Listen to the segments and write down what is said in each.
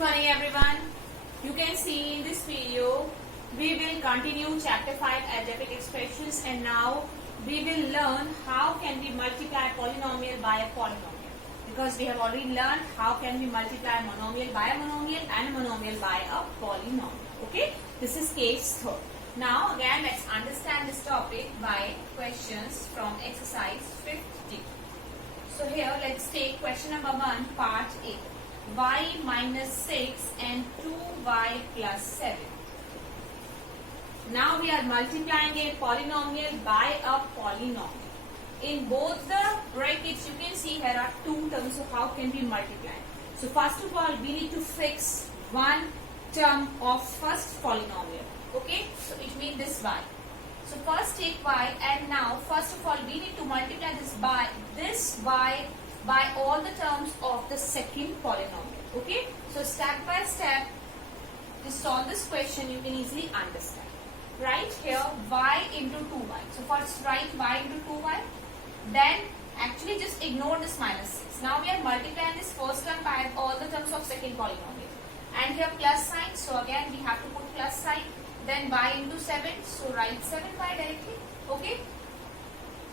morning everyone. You can see in this video we will continue chapter 5 algebraic expressions, and now we will learn how can we multiply polynomial by a polynomial, because we have already learned how can we multiply a monomial by a monomial and a monomial by a polynomial. Okay, this is case third. Now again let's understand this topic by questions from exercise 50. So here let's take question number 1, part A. Y minus 6 and 2y plus 7. Now we are multiplying a polynomial by a polynomial. In both the brackets you can see here are two terms, so how can we multiply? So first of all we need to fix one term of first polynomial. Okay, so it means this y. So first take y, and now first of all we need to multiply this y by all the terms of the second polynomial. Okay, so step by step to solve this question you can easily understand. Write here y into 2y. So first write y into 2y, then actually just ignore this minus 6. Now we are multiplying this first term by all the terms of second polynomial, and here plus sign, so again we have to put plus sign, then y into 7, so write 7y directly. Okay,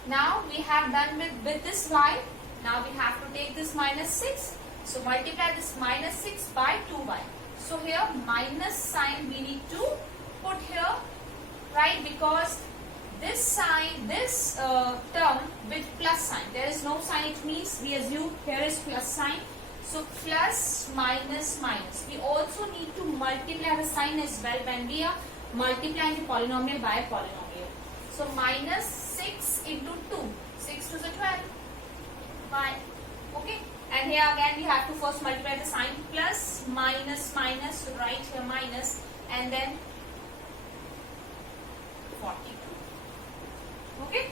now we have done with this y. Now we have to take this minus 6, so multiply this minus 6 by 2y. So here minus sign we need to put here, right, because this sign, this term with plus sign, there is no sign, it means we assume here is plus sign. So plus minus minus, we also need to multiply the sign as well when we are multiplying the polynomial by a polynomial. So minus 6 into 2, 6 to the 12, y. Okay, and here again we have to first multiply the sign, plus minus minus, so write here minus, and then 42. Okay,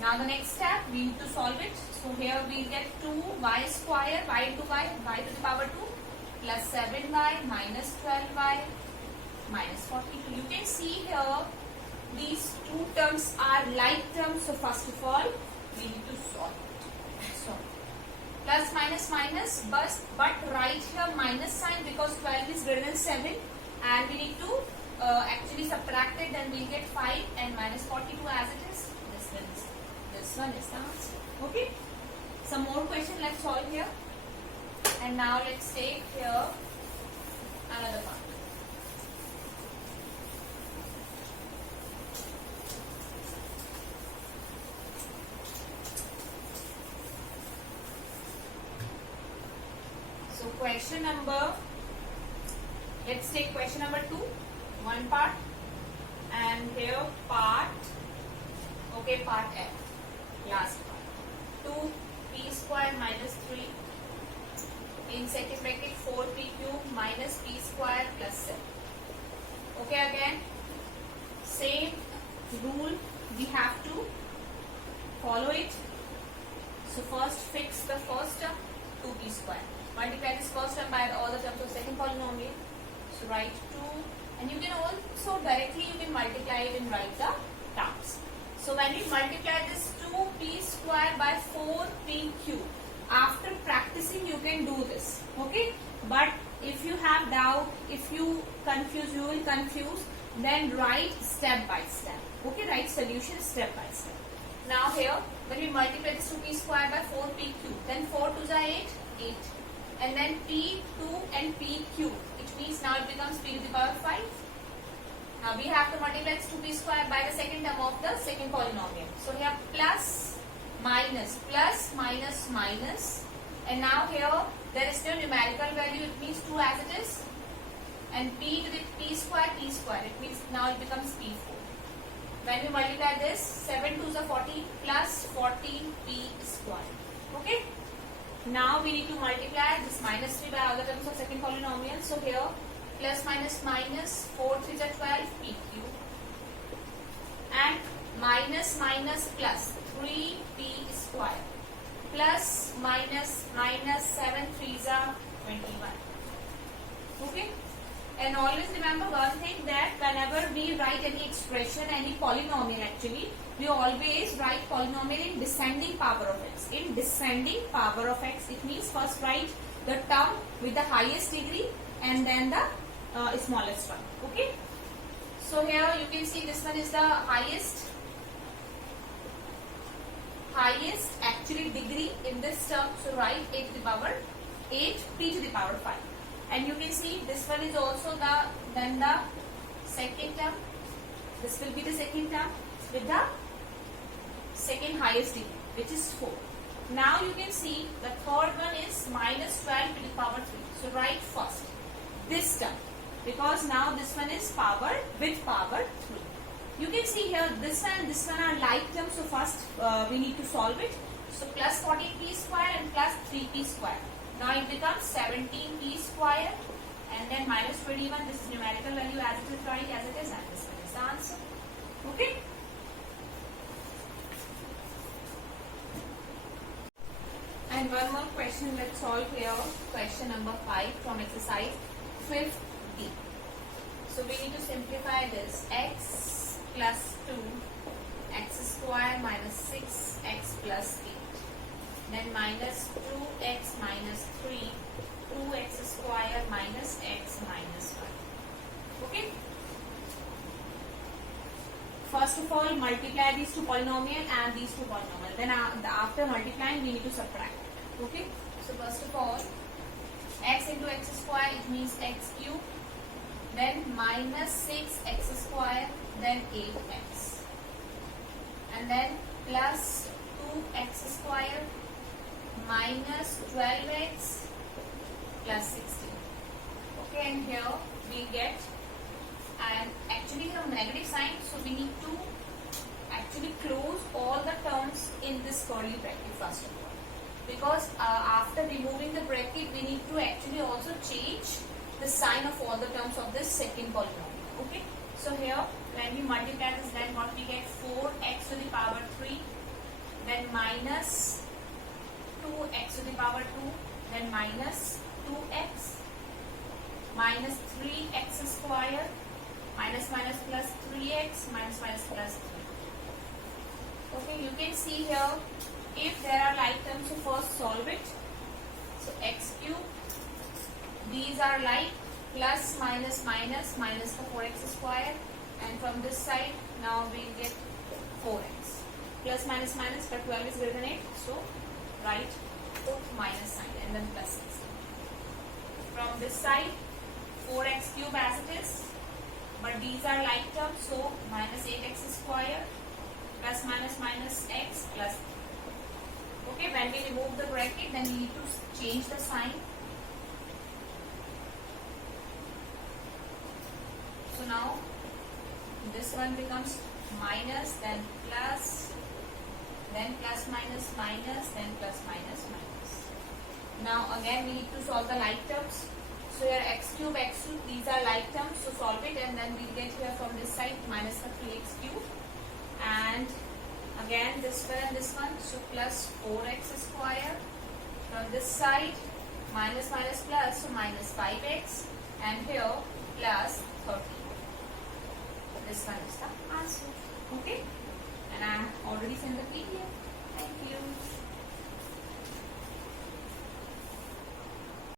now the next step we need to solve it. So here we get 2y square, y into y to the power 2, plus 7y minus 12y minus 42. You can see here these two terms are like terms, so first of all we need to solve it. So plus minus minus, but write here minus sign because 12 is greater than 7, and we need to actually subtract it, then we get 5 and minus 42 as it is. This one is the answer. Okay, some more question let's solve here, and now let's take here another part. So question number, let's take question number 2, one part, and here part, okay, part F, last part, 2p square minus 3 in second bracket 4p cube minus p square plus 7. Okay, again same rule we have to follow it. So first fix the first term, 2p square. Multiply this first term by all the terms of second polynomial. So write 2, and you can also directly you can multiply it and write the terms. So when we multiply this 2p square by 4p cube, after practicing you can do this. Okay, but if you have doubt, if you will confuse, then write step by step. Okay, write solution step by step. Now here when we multiply this 2p square by 4p cube, then 4 to the 8, 8. And then p2 and p cube, which means now it becomes p to the power 5. Now we have to multiply this 2p square by the second term of the second polynomial. So here plus minus, and now here there is no numerical value, it means 2 as it is, and p to the p square, it means now it becomes p4. When we multiply this, 7 to the 40 plus 40p square. Okay. Now we need to multiply this minus 3 by all the terms of second polynomial. So here plus minus minus, 4 3 are 12 p cube, and minus minus plus 3p square, plus minus minus 7 3s are 21. Okay, and always remember one thing, that whenever we write any expression, any polynomial actually, we always write polynomial in descending power of x. In descending power of x, it means first write the term with the highest degree and then the smallest one. Okay. So here you can see this one is the highest actually degree in this term. So write 8 to the power 8 p to the power 5. And you can see this one is also the second term. This will be the second term with the second highest degree, which is 4. Now you can see the third one is minus 12 to the power 3. So write first this term, because now this one is power with power 3. You can see here this one and this one are like terms. So first we need to solve it. So plus 14p square and plus 3p square. Now it becomes 17p square and then minus 21. This is numerical value as it is, right, as it is, and this one is the answer. Okay. And one more question, let's solve here. Question number 5 from exercise 5th D. So we need to simplify this. X plus 2, x square minus 6x plus 8. Then minus 2x minus 3, 2x square minus x minus 1. Okay. First of all, multiply these two polynomial and these two polynomial. Then after multiplying, we need to subtract. Okay. So first of all, x into x square, it means x cube. Then minus 6x square, then 8x. And then plus 2x square minus 12x plus 16. Okay, and here we get, and actually from negative sign, so we need to actually close all the terms in this curly bracket first of all, because after removing the bracket we need to actually also change the sign of all the terms of this second polynomial. Okay, so here when we multiply this, then what we get, 4x to the power 3, then minus 2x to the power 2, then minus 2x, minus 3x square, minus minus plus 3x, minus minus plus 3. Okay, you can see here, if there are like terms, so first solve it. So x cube, these are like plus minus minus minus the 4x square, and from this side now we get 4x. Plus minus minus, but 12 is greater than 8, so write both minus sign and then plus 16. From this side 4x cube as it is, but these are like terms, so minus 8x square plus minus minus x plus 3. Okay, when we remove the bracket, then we need to change the sign. So now this one becomes minus, then plus minus minus, then plus minus minus. Now again we need to solve the like terms. So here x cube, these are like terms, so solve it, and then we get here from this side minus the 3x cube, and again this one and this one, so plus 4x square. From this side minus minus plus, so minus 5x, and here plus 30. This one is the